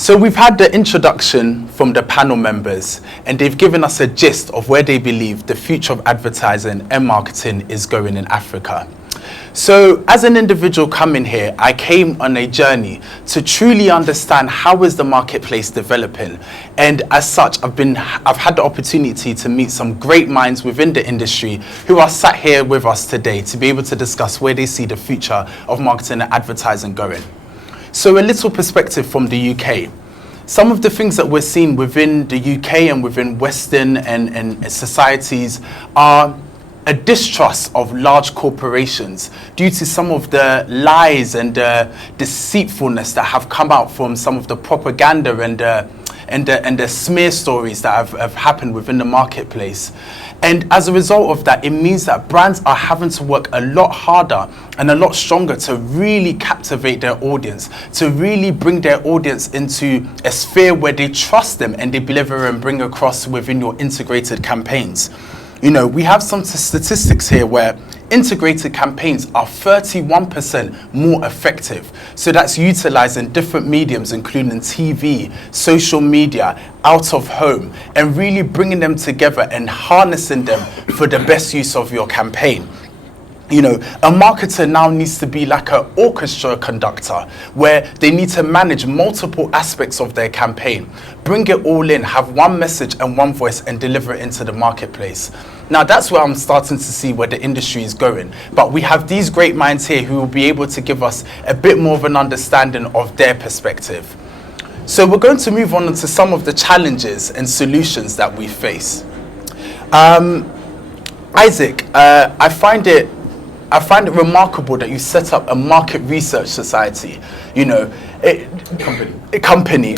So we've had the introduction from the panel members, and they've given us a gist of where they believe the future of advertising and marketing is going in Africa. So as an individual coming here, I came on a journey to truly understand how is the marketplace developing. And as such, I've had the opportunity to meet some great minds within the industry who are sat here with us today to be able to discuss where they see the future of marketing and advertising going. So a little perspective from the UK. Some of the things that we're seeing within the UK and within Western and societies are a distrust of large corporations due to some of the lies and deceitfulness that have come out from some of the propaganda and the smear stories that have happened within the marketplace. And as a result of that, it means that brands are having to work a lot harder and a lot stronger to really captivate their audience, to really bring their audience into a sphere where they trust them and they deliver and bring across within your integrated campaigns. You know, we have some statistics here where integrated campaigns are 31% more effective. So that's utilizing different mediums, including TV, social media, out of home, and really bringing them together and harnessing them for the best use of your campaign. You know, a marketer now needs to be like an orchestra conductor where they need to manage multiple aspects of their campaign, bring it all in, have one message and one voice and deliver it into the marketplace. Now that's where I'm starting to see where the industry is going. But we have these great minds here who will be able to give us a bit more of an understanding of their perspective. So we're going to move on to some of the challenges and solutions that we face. Isaac, I find it remarkable that you set up a market research society, you know, a company.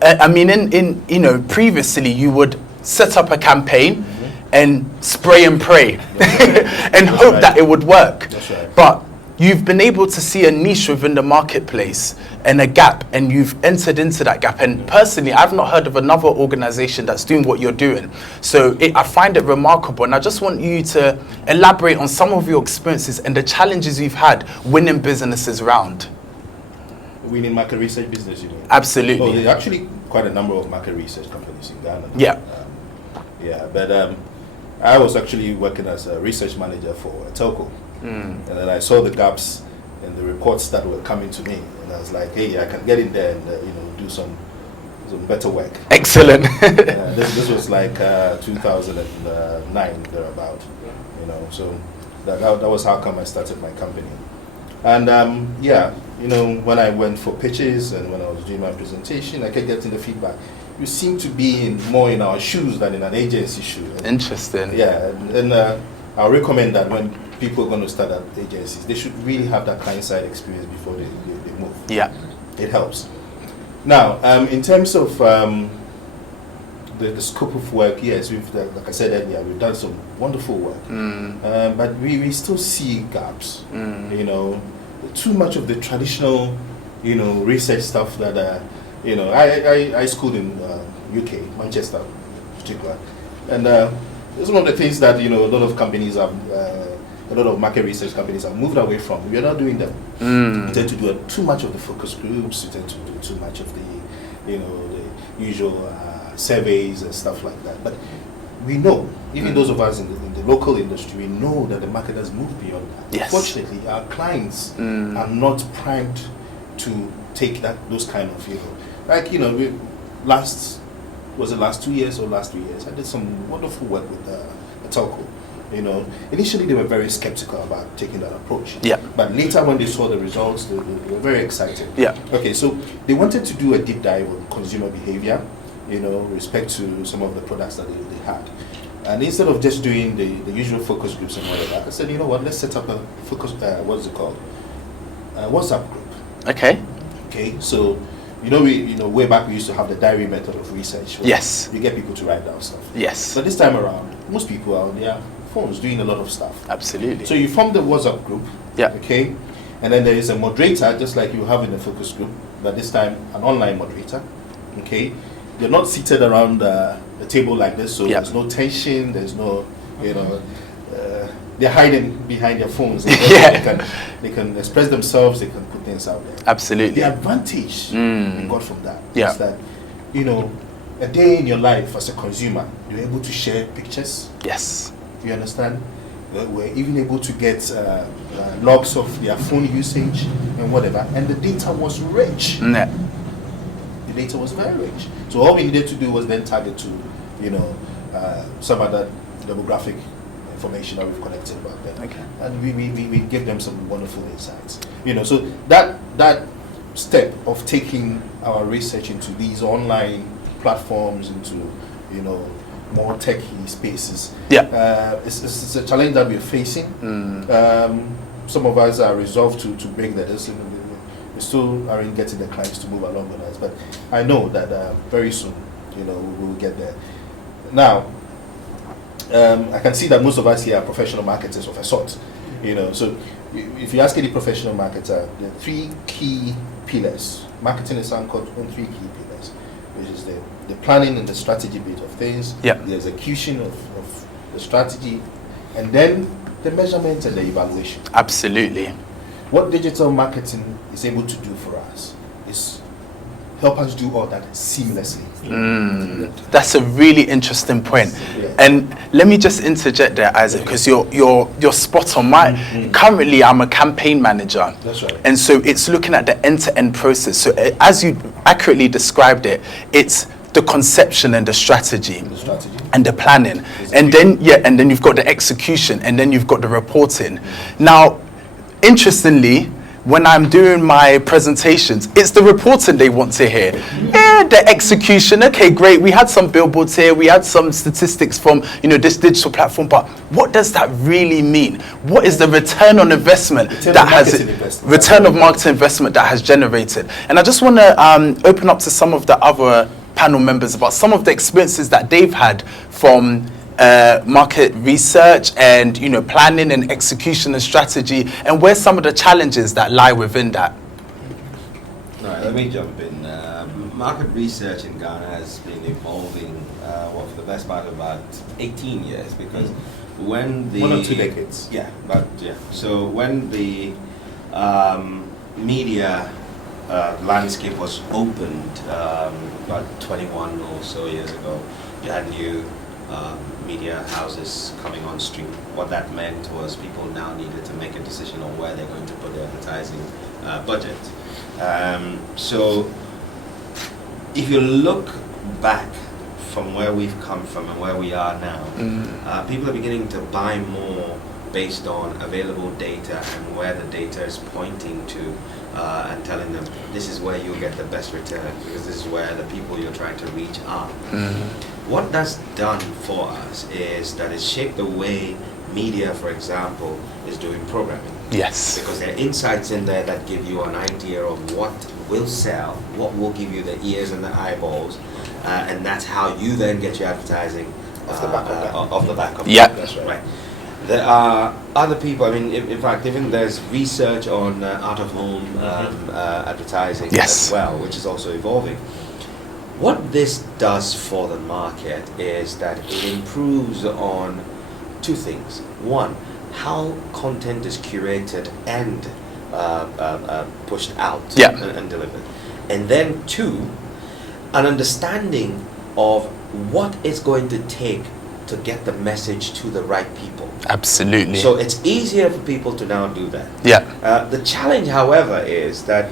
I mean, in you know, previously you would set up a campaign and spray and pray and hope that it would work. That's right. But you've been able to see a niche within the marketplace and a gap, and you've entered into that gap. And personally, I've not heard of another organization that's doing what you're doing. So I find it remarkable, and I just want you to elaborate on some of your experiences and the challenges you've had winning businesses around. Winning market research business, you know? Absolutely. Oh, there are actually quite a number of market research companies in Ghana. Yeah. But I was actually working as a research manager for a telco. And then I saw the gaps in the reports that were coming to me, and I was like, hey, I can get in there and you know, do some better work. Excellent. This was like 2009 thereabout, you know. So that was how come I started my company. And yeah, you know, when I went for pitches and when I was doing my presentation, I kept getting the feedback. You seem to be more in our shoes than in an agency shoe. Interesting. Yeah, and I'll recommend that when people are going to start at agencies, they should really have that client-side experience before they move. Yeah. It helps. Now, in terms of the scope of work, yes, we've, like I said earlier, we've done some wonderful work. But we still see gaps. You know, too much of the traditional, you know, research stuff that, you know, I schooled in UK, Manchester in particular. And it's one of the things that, you know, a lot of companies have, a lot of market research companies have moved away from. We are not doing them. We tend to do too much of the focus groups. We tend to do too much of the, you know, the usual surveys and stuff like that. But we know, even those of us in the local industry, we know that the market has moved beyond that. Yes. Fortunately, our clients are not primed to take those kind of, you know, like, you know, last 2 years or last 3 years, I did some wonderful work with a telco. You know, initially they were very skeptical about taking that approach. Yeah. But later when they saw the results, they were very excited. Yeah. Okay, so they wanted to do a deep dive on consumer behavior, you know, respect to some of the products that they had. And instead of just doing the usual focus groups and all of that, I said, you know what, let's set up a focus, what's it called? WhatsApp group. Okay. Okay, so you know, way back we used to have the diary method of research. Yes. You get people to write down stuff. Yes. But this time around, most people are on their phones doing a lot of stuff. Absolutely. So you form the WhatsApp group. Yeah. Okay. And then there is a moderator, just like you have in a focus group, but this time an online moderator. Okay. You're not seated around the table like this, so there's no tension. There's no, you know, they're hiding behind their phones. They can express themselves. They can put things out there. Absolutely. The advantage we got from that Yeah. is that, you know, a day in your life as a consumer, you're able to share pictures. Yes. You understand? We're even able to get logs of their phone usage and whatever. And the data was rich. Yeah. The data was very rich. So all we needed to do was then target to, you know, some other demographic information that we've collected about them. Okay. And we give them some wonderful insights. You know, so that step of taking our research into these online platforms, into, you know, more techy spaces, it's a challenge that we're facing. Some of us are resolved to break that. We still aren't getting the clients to move along with us, but I know that very soon, you know, we will get there. Now, I can see that most of us here are professional marketers of a sort, you know. So, if you ask any professional marketer, the three key pillars, marketing is anchored on three key pillars, which is the planning and the strategy bit of things, the execution of the strategy, and then the measurement and the evaluation. Absolutely. What digital marketing is able to do for us is help us do all that seamlessly. That's a really interesting point. Yeah. And let me just interject there, Isaac, because you're spot on. Currently, I'm a campaign manager. That's right. And so it's looking at the end-to-end process. So as you accurately described it, it's the conception and the strategy. And the planning. And then you've got the execution, and then you've got the reporting. Now, interestingly, when I'm doing my presentations, it's the reporting they want to hear. Yeah, the execution, okay, great. We had some billboards here. We had some statistics from, you know, this digital platform. But what does that really mean? What is the return on investment return of marketing investment that has generated? And I just want to open up to some of the other panel members about some of the experiences that they've had from market research and, you know, planning and execution and strategy, and where some of the challenges that lie within that. All right, let me jump in. Market research in Ghana has been evolving for the best part of about 18 years, because when the 1 or 2 decades. So when the media landscape was opened about 21 or so years ago, you had new media houses coming on stream. What that meant was people now needed to make a decision on where they're going to put their advertising budget. So if you look back from where we've come from and where we are now, people are beginning to buy more based on available data and where the data is pointing to, and telling them this is where you'll get the best return, because this is where the people you're trying to reach are. What that's done for us is that it's shaped the way media, for example, is doing programming. Yes. Because there are insights in there that give you an idea of what will sell, what will give you the ears and the eyeballs, and that's how you then get your advertising off the back of that. Yeah. That's right. There are other people, I mean, in fact, even there's research on out-of-home advertising as well, which is also evolving. What this does for the market is that it improves on two things. One, how content is curated and pushed out and delivered. And then two, an understanding of what it's going to take to get the message to the right people. Absolutely. So it's easier for people to now do that. Yeah. The challenge, however, is that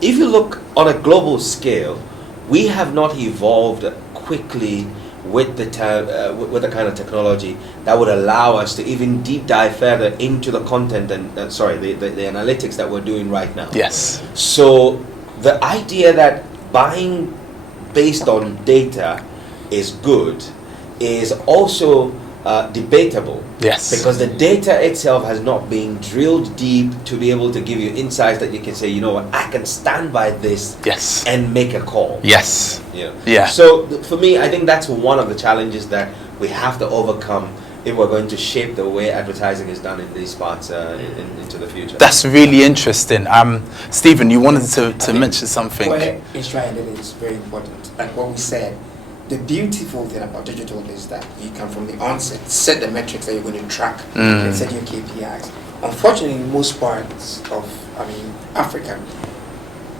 if you look on a global scale, we have not evolved quickly with the kind of technology that would allow us to even deep dive further into the content and the analytics that we're doing right now. Yes. So the idea that buying based on data is good is also debatable. Yes. Because the data itself has not been drilled deep to be able to give you insights that you can say, you know what, I can stand by this and make a call. Yes. Yeah. So for me, I think that's one of the challenges that we have to overcome if we're going to shape the way advertising is done in these parts into the future. That's really interesting. Stephen, you wanted to mention something. Where it's trying, that is very important. Like what we said, the beautiful thing about digital is that you can, from the onset, set the metrics that you're going to track and set your KPIs. Unfortunately, in most parts of, Africa,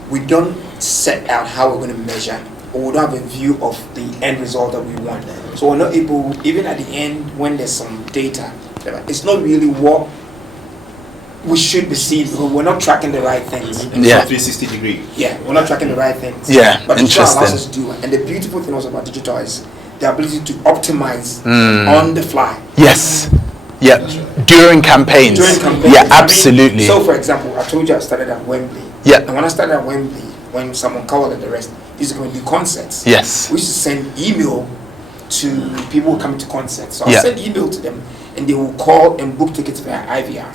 we don't set out how we're going to measure, or we don't have a view of the end result that we want. So we're not able, even at the end, when there's some data, it's not really what we should be seeing, because we're not tracking the right things. Yeah. 360 degree. Yeah, we're not tracking the right things. Yeah, but digital interesting. allows us to do it. And the beautiful thing also about digital is the ability to optimize on the fly. Yes. Yeah. During campaigns. During campaigns. Yeah, absolutely. So, for example, I told you I started at Wembley. Yeah. And when I started at Wembley, when someone called and the rest, these are going to be concerts. Yes. We used to send email to people who come to concerts. So I Yeah. send email to them, and they will call and book tickets via IVR.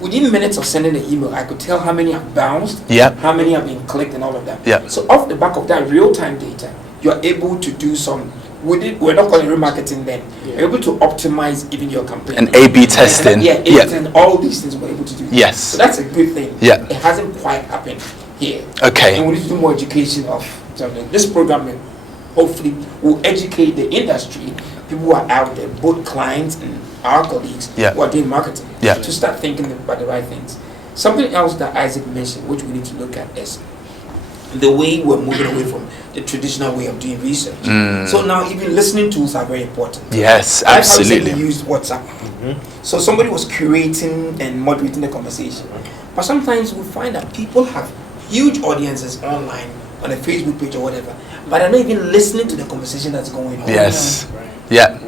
Within minutes of sending the email, I could tell how many have bounced, Yeah. how many have been clicked, and all of that. Yeah. So off the back of that real-time data, you are able to do some. We're not calling remarketing then. You're able to optimize even your campaign. And A/B testing. Yeah, A/B testing, all these things we're able to do. Yes. So that's a good thing. Yeah. It hasn't quite happened here. Okay. And we need to do more education of something. This program hopefully will educate the industry, people who are out there, both clients and our colleagues Yeah. who are doing marketing, Yeah. to start thinking about the right things. Something else that Isaac mentioned, which we need to look at, is the way we're moving away from the traditional way of doing research. So now even listening tools are very important. Yes, I've absolutely. recently used WhatsApp. So somebody was curating and moderating the conversation. But sometimes we find that people have huge audiences online, on a Facebook page or whatever, but they're not even listening to the conversation that's going on. Yes. Yeah.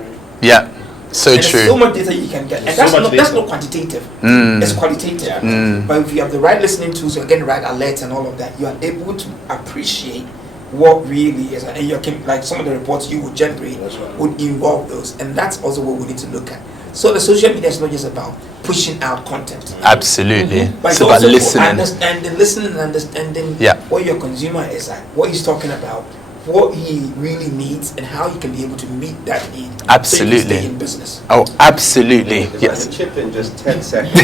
Yeah. So And there's so true. much data you can get, and So that's much not data. quantitative. Mm. It's qualitative. But if you have the right listening tools, you're getting the right alerts and all of that, you are able to appreciate what really is, and you can, like some of the reports you would generate would involve those, and that's also what we need to look at. So the social media is not just about pushing out content, Absolutely. but It's about also listening. listening and understanding Yeah. what your consumer is like, what he's talking about, what he really needs, and how he can be able to meet that need. So Absolutely. you can stay in business. Oh, absolutely. If I Yes. can chip in just 10 seconds.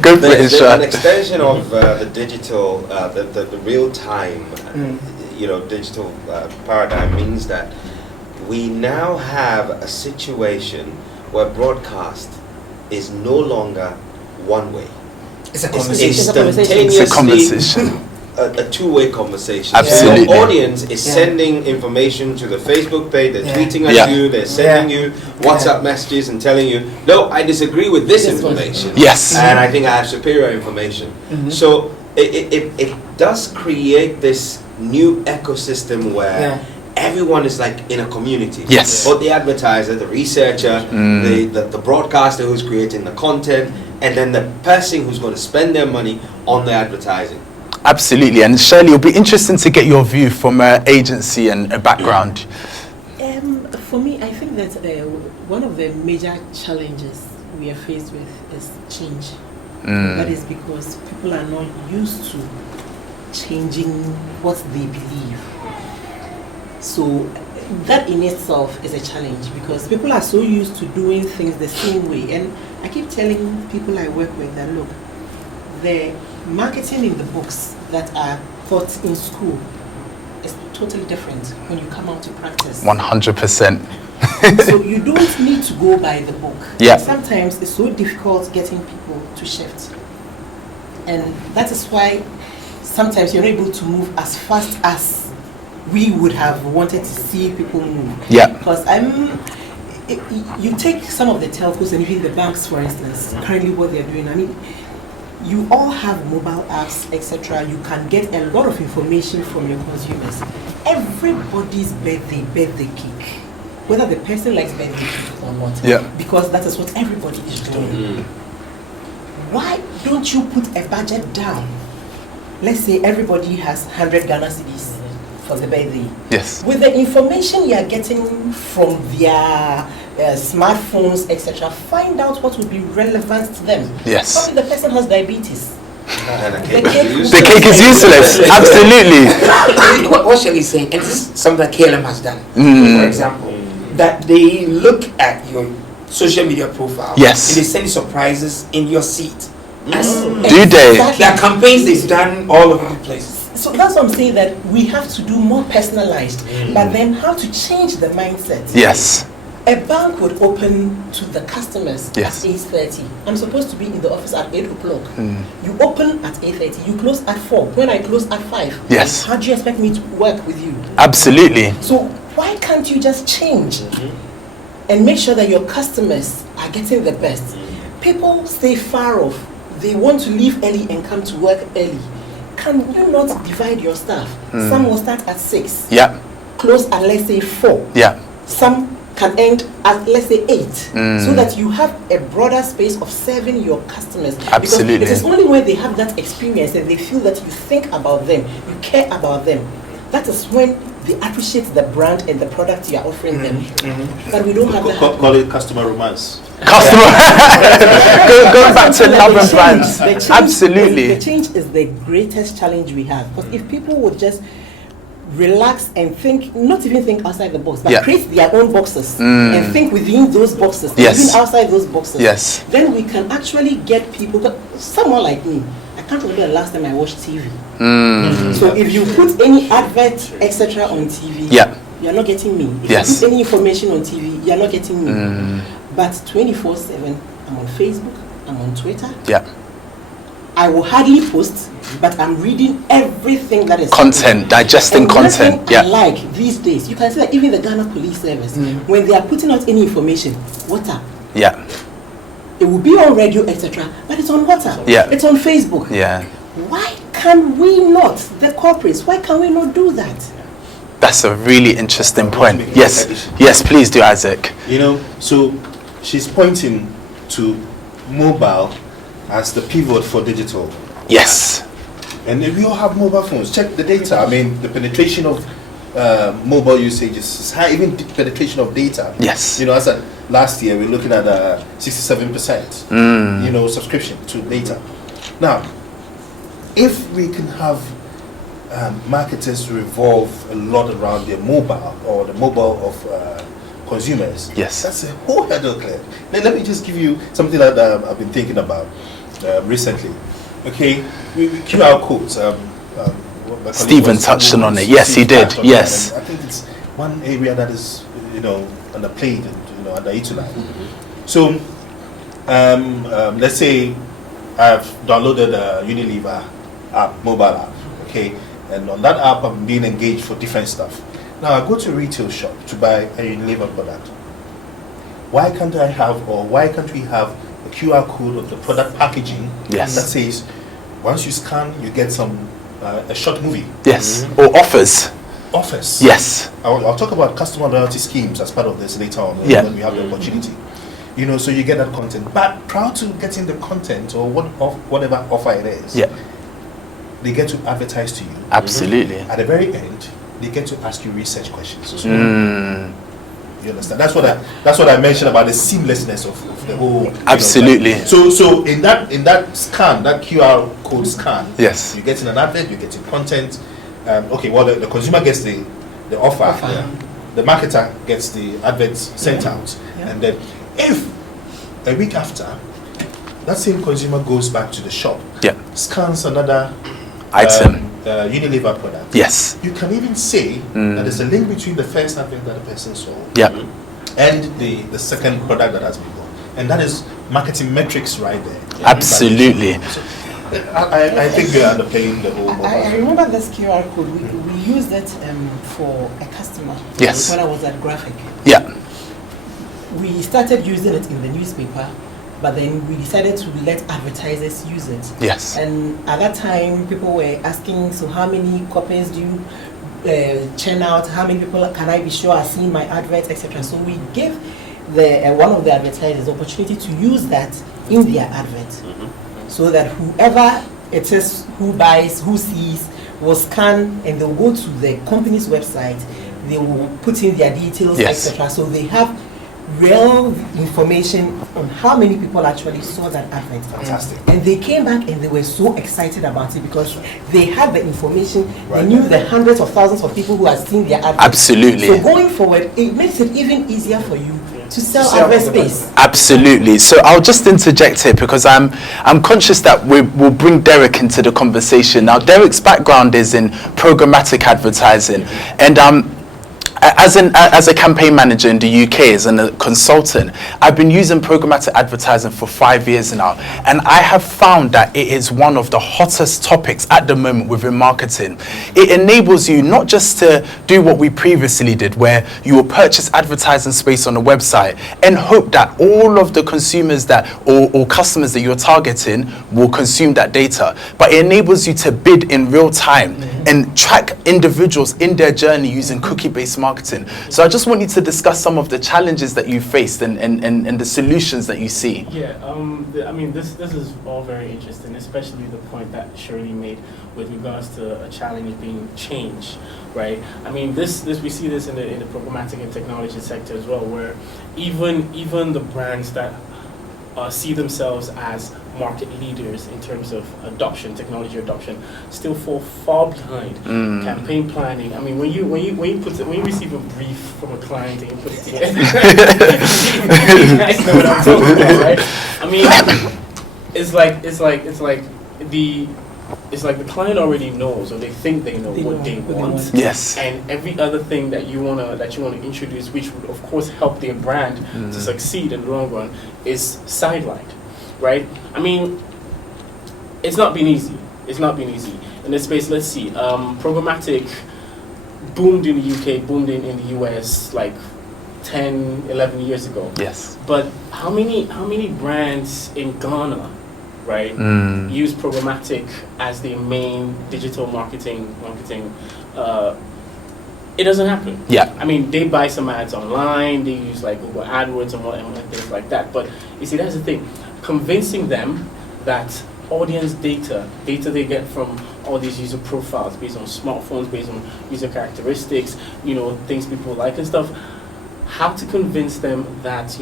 Go for it, There's an Isha. extension of the digital, the real-time, digital paradigm means that we now have a situation where broadcast is no longer one way. It's a It's conversation. instantaneously It's a conversation. a two-way conversation. Absolutely. Your audience is Yeah. sending information to the Facebook page, they're Yeah. tweeting at Yeah. you, they're sending Yeah. you WhatsApp messages and telling you, no, I disagree with this information. Yes. And I think I have superior information. So it does create this new ecosystem where Yeah. everyone is like in a community. Yes. Both the advertiser, the researcher, the broadcaster who's creating the content, and then the person who's going to spend their money on the advertising. Absolutely. And Shirley, it'll be interesting to get your view from an agency and a background. For me, I think that one of the major challenges we are faced with is change. That is because people are not used to changing what they believe. So that in itself is a challenge because people are so used to doing things the same way. And I keep telling people I work with that, look, the marketing in the books that are taught in school is totally different when you come out to practice. 100%. So you don't need to go by the book. Yeah. Sometimes it's so difficult getting people to shift. And that is why sometimes you're not able to move as fast as we would have wanted to see people move. Yeah. Because you take some of the telcos and even the banks, for instance, currently what they're doing, I mean, you all have mobile apps, etc. You can get a lot of information from your consumers. Everybody's birthday cake, whether the person likes birthday cake or not, Yeah. because that is what everybody is doing. Why don't you put a budget down? Let's say everybody has 100 Ghana cedis for the birthday. Yes. With the information you are getting from their smartphones, etc., find out what would be relevant to them. Yes. Probably the person has diabetes. And The cake The cake is useless. Absolutely. What Shelley is saying, and this is something that KLM has done, for example, that they look at your social media profile, Yes. and they send you surprises in your seat. Do they? There are campaigns they've done all over the place. So that's what I'm saying, that we have to do more personalized, but then how to change the mindset. Yes. A bank would open to the customers Yes. at 8:30. I'm supposed to be in the office at 8 o'clock. You open at 8:30, you close at 4. When I close at 5, Yes. how do you expect me to work with you? Absolutely. So why can't you just change and make sure that your customers are getting the best? People stay far off. They want to leave early and come to work early. Can you not divide your staff? Some will start at 6, Yeah. close at, let's say, 4. Yeah. Some can end at, let's say, 8, so that you have a broader space of serving your customers. Absolutely. Because it is only when they have that experience and they feel that you think about them, you care about them, that is when they appreciate the brand and the product you are offering them. But we don't have that. Call it customer romance. Customer. Going back to love and brands. The change Absolutely. The change is the greatest challenge we have. Because if people would just relax and think, not even think outside the box, but Yeah. create their own boxes and think within those boxes, Yes. even outside those boxes, Yes. then we can actually get people. Someone like me, I can't remember the last time I watched TV. So if you put any advert, etc. on TV, Yeah. you're not getting me. If Yes. you put any information on TV, you're not getting me. But 24/7, I'm on Facebook, I'm on Twitter. Yeah. I will hardly post, but I'm reading everything that is Content, happening. digesting And one content. thing I Yeah. like these days, you can see that even the Ghana Police Service, when they are putting out any information, WhatsApp, Yeah. it will be on radio, etc., but it's on WhatsApp. Yeah. It's on Facebook. Yeah. Why can we not, the corporates, why can we not do that? That's a really interesting point. Make Yes. an addition. Yes, please do, Isaac. So she's pointing to mobile as the pivot for digital. Yes. And if we all have mobile phones, check the data. I mean, the penetration of mobile usage is high, even the penetration of data. Yes. As at last year, we're looking at 67%, subscription to data. Now, if we can have marketers revolve a lot around their mobile or the mobile of consumers, Yes. that's a whole hurdle clear. Let me just give you something that I've been thinking about recently. Okay, QR codes. My colleague Stephen was- touched on it. Yes, he Steve did. touched on Yes. it, and I think it's one area that is, underplayed and underutilized. So, let's say I've downloaded a Unilever app, mobile app, okay, and on that app I'm being engaged for different stuff. Now I go to a retail shop to buy a Unilever product. Why can't we have a QR code of the product packaging Yes. that says once you scan you get some a short movie Yes. Or offers. offers? Yes. I'll talk about customer loyalty schemes as part of this later on Yeah. when we have the opportunity. So you get that content. But prior to getting the content or whatever offer it is, Yeah. they get to advertise to you. Absolutely. At the very end, they get to ask you research questions. Mm. You understand? That's what I mentioned about the seamlessness of the whole. Absolutely. So in that scan, that QR code scan, Yes. you're getting an advert, you're getting content. The consumer gets the offer. Offer. The marketer gets the adverts sent out, and then if a week after, that same consumer goes back to the shop, Yeah. scans another Item. Unilever product. Yes. You can even say that there's a link between the first advert that the person saw Yeah. and the second product that has been bought. And that is marketing metrics right there. Absolutely. So, I think we are underplaying the whole I remember this QR code. We used it for a customer. Yes. When I was at Graphic. Yeah. We started using it in the newspaper, but then we decided to let advertisers use it. Yes. And at that time, people were asking, so how many copies do you churn out? How many people can I be sure are seeing my advert, etc. So we gave one of the advertisers opportunity to use that in their advert, so that whoever it is who buys, who sees, will scan and they'll go to the company's website. They will put in their details, Yes. etc. So they have real information on how many people actually saw that advert. Fantastic. And they came back and they were so excited about it because they had the information, Right. they knew the hundreds of thousands of people who had seen their advert. Absolutely. So going forward, it makes it even easier for you to sell advert space. Absolutely. So I'll just interject here because I'm conscious that we'll bring Derek into the conversation. Now, Derek's background is in programmatic advertising, and as a campaign manager in the UK, as a consultant, I've been using programmatic advertising for 5 years now, and I have found that it is one of the hottest topics at the moment within marketing. It enables you not just to do what we previously did, where you will purchase advertising space on a website and hope that all of the consumers or customers that you're targeting will consume that data, but it enables you to bid in real time and track individuals in their journey using cookie-based marketing. So I just want you to discuss some of the challenges that you faced and the solutions that you see. Yeah, I mean, this is all very interesting, especially the point that Shirley made with regards to a challenge being change, right? I mean, this we see this in the programmatic and technology sector as well, where even the brands that see themselves as market leaders in terms of adoption, technology adoption, still fall far behind. Campaign planning. I mean, when you receive a brief from a client and you put it together, you guys know what I'm talking about, right? I mean, it's like the client already knows, or they think they know what they want. Yes. And every other thing that you wanna introduce, which would of course help their brand to succeed in the long run, is sidelined, right? I mean, it's not been easy. In this space, let's see. Programmatic boomed in the UK, boomed in the US like 10, 11 years ago. Yes. But how many brands in Ghana, right, use programmatic as their main digital marketing? It doesn't happen. Yeah. I mean, they buy some ads online, they use like Google AdWords and things like that. But you see, that's the thing. Convincing them that audience data they get from all these user profiles based on smartphones, based on user characteristics, things people like and stuff, how to convince them that,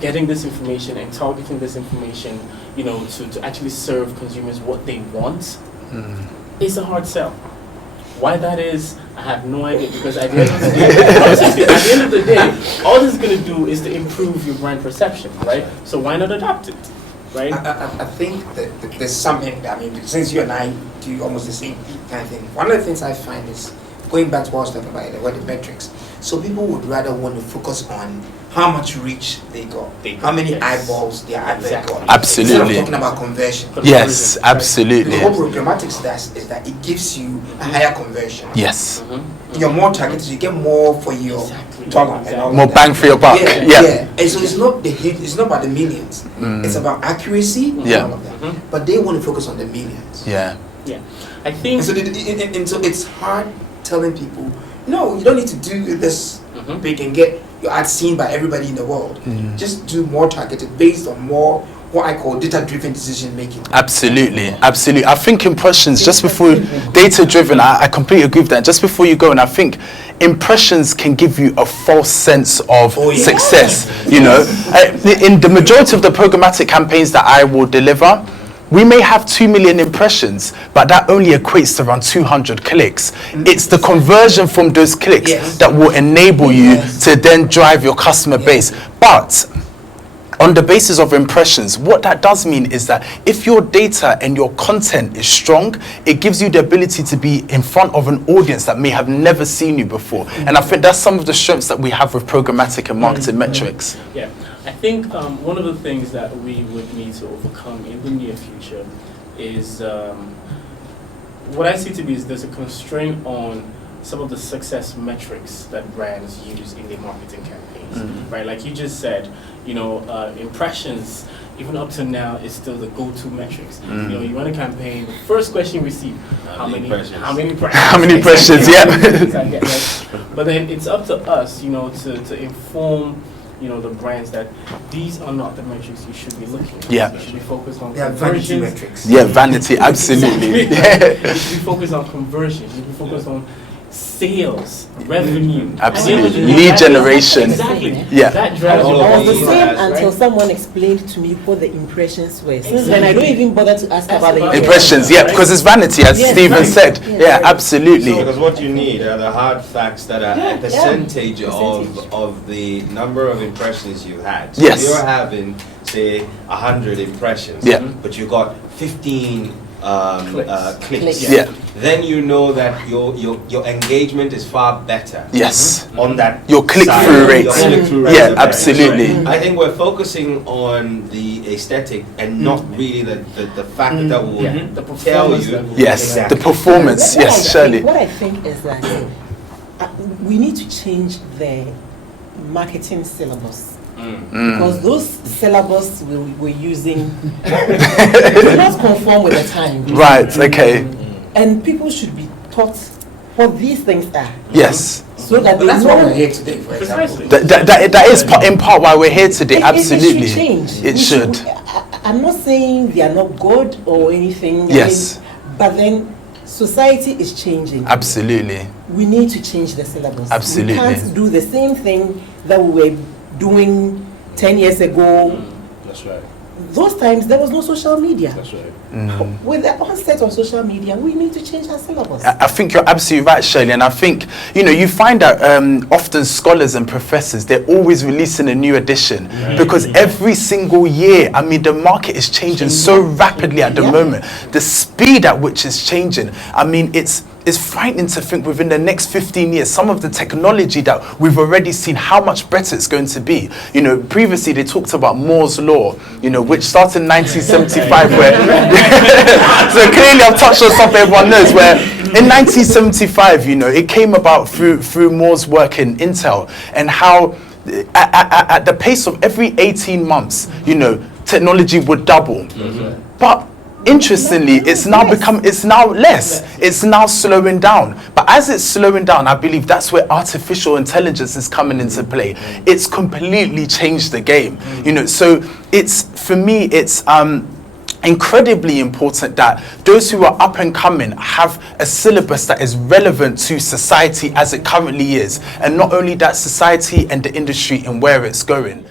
getting this information and targeting this information, to actually serve consumers what they want, is a hard sell. Why that is, I have no idea, because at the end of the day, honestly, at the end of the day, all this is going to do is to improve your brand perception, right? So why not adopt it, right? I think that there's something, I mean, since you and I do almost the same kind of thing, one of the things I find is, going back to what I was talking about, the metrics. So people would rather want to focus on how much reach they got, how many eyeballs their advert got. Absolutely. Instead of talking about conversion. Yes, absolutely. The whole programmatic does is that it gives you a higher conversion. Yes. You're more targeted, you get more for your dollar. And all More of that. bang for your buck. Yeah. And so it's not the hit, it's not about the millions. It's about accuracy and all of that. But they want to focus on the millions. Yeah. Yeah. I think... And so it's hard telling people, no, you don't need to do this big and get your ad seen by everybody in the world. Just do more targeted based on more what I call data-driven decision making. Absolutely. I think impressions, just before data-driven, I completely agree with that. Just before you go, and I think impressions can give you a false sense of success. In the majority of the programmatic campaigns that I will deliver, we may have 2 million impressions, but that only equates to around 200 clicks. It's the conversion from those clicks that will enable you to then drive your customer base. But on the basis of impressions, what that does mean is that if your data and your content is strong, it gives you the ability to be in front of an audience that may have never seen you before. And I think that's some of the strengths that we have with programmatic and marketing metrics. Yeah. I think one of the things that we would need to overcome in the near future is what I see to be is there's a constraint on some of the success metrics that brands use in their marketing campaigns, right? Like you just said, impressions, even up to now, is still the go-to metrics. You run a campaign, the first question you receive, how many impressions? How many impressions? Yeah. But then it's up to us, to inform the brands that these are not the metrics you should be looking at. Yeah. You should be focused on vanity conversions. metrics. Yeah, vanity, absolutely. You should be focused on conversion. You should be focused on sales, revenue. Absolutely. And Lead generation. Exactly. Yeah. That drives All your of I was the these same guys, until right? someone explained to me what the impressions were. Since then, I Exactly. don't even bother to ask about the Impressions, yeah, because it's vanity, as Yes, Stephen right. said. Yes, Yeah, right. absolutely. Because what you need are the hard facts that are a percentage Percentage. of the number of impressions you had. So Yes. if you're having, say, 100 impressions, Yeah. but you got 15 clicks, Clicks. Yeah. then you know that your engagement is far better. Yes. On that Your click-through side. rate. Your click-through rate Yeah, is better. absolutely. So I think we're focusing on the aesthetic and not really the fact that will Yeah. The tell performance you. level. Yes, Exactly. the performance. Yes, Shirley. What I think is that we need to change the marketing syllabus. Because those syllabus we're using do not conform with the time. Right, okay. And people should be taught what these things are. Yes. So that But they that's know why we're here today, for example. Precisely. That is in part why we're here today. It Absolutely. should change. It We should. I'm not saying they are not good or anything. Yes. But then society is changing. Absolutely. We need to change the syllabus. Absolutely. We can't do the same thing that we were doing 10 years ago. That's right. Those times there was no social media. That's right. With the onset of social media, we need to change our syllabus. I think you're absolutely right, Shirley, and I think you find that often scholars and professors, they're always releasing a new edition because every single year, I mean, the market is changing so rapidly at the Yeah. moment. The speed at which it's changing, I mean, it's frightening to think within the next 15 years, some of the technology that we've already seen, how much better it's going to be. Previously they talked about Moore's Law, which started in 1975, where, so clearly I've touched on something everyone knows, where in 1975, it came about through Moore's work in Intel, and how at the pace of every 18 months, technology would double. But interestingly, it's now less. It's now slowing down. But as it's slowing down, I believe that's where artificial intelligence is coming into play. It's completely changed the game. So for me, it's incredibly important that those who are up and coming have a syllabus that is relevant to society as it currently is, and not only that, society and the industry and where it's going.